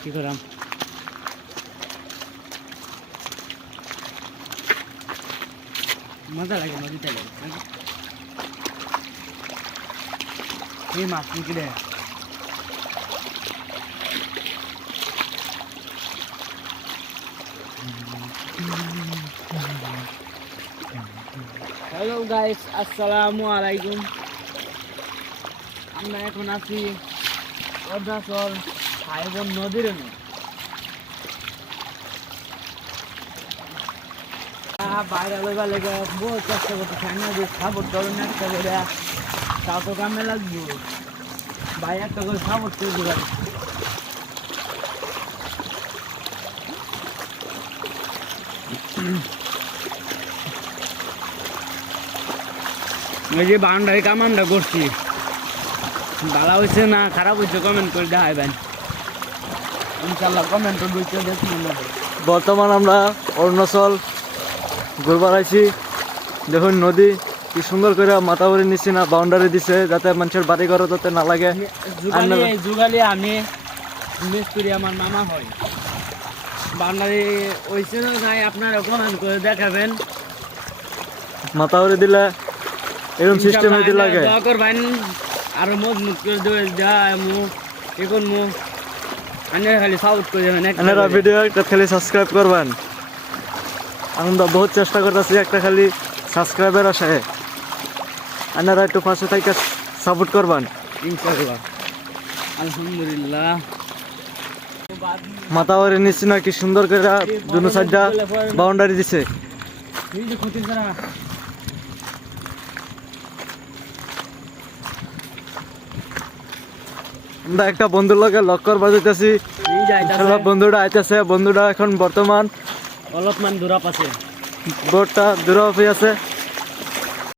কি করাম মজা লাগে নদীতে লাগে এই মাছ কি রে হ্যালো গাইস আসসালামু আলাইকুম আমরা এখন আছি অরুণাচল সাহেবন নদীর বাইরে লোক লেগে বহু চেষ্টা করতে চাই না যে সাপোর্ট করুন একটা করে তাও তো কামে লাগবে ভাই একটা করে সাপোর্ট করে দেবেন ওই যে বাউন্ডারি কাম আমরা করছি ভালো হয়েছে না খারাপ হয়েছে কমেন্ট করে দেখাবেন ইনশাল্লাহ কমেন্ট বলতে দেখুন বর্তমান আমরা অরুণাচল ঘুরবার আইছি দেখুন নদী কি সুন্দর করে মাথাবাড়ি নিচ্ছি না বাউন্ডারি দিছে যাতে মানুষের বাড়ি ঘর যাতে না লাগে যুগালি আমি মিস্ত্রি আমার মামা হয় বাউন্ডারি হয়েছে না নাই আপনারা কমেন্ট করে দেখাবেন মাথাবাড়ি দিলে এরকম সিস্টেমে দিলে লাগে দোয়া করবেন আরো মজবুত করে দেবে যা মু এখন মু আনে খালি সাউট করে দেবেন আপনারা ভিডিও একটা খালি সাবস্ক্রাইব করবেন আমরা বহুত চেষ্টা করতেছি একটা খালি সাবস্ক্রাইবার আসে আপনারা একটু পাশে থেকে সাপোর্ট করবেন ইনশাআল্লাহ আলহামদুলিল্লাহ মাথাবাড়ি নিচ্ছি না কি সুন্দর করে দুনো সাইডটা বাউন্ডারি দিছে আমরা একটা বন্ধুর লগে লক্কর বাজাইতেছি বন্ধুটা আইতেছে বন্ধুটা এখন বর্তমান অলপমান দূরাপ আছে বোটটা দূরাপ আছে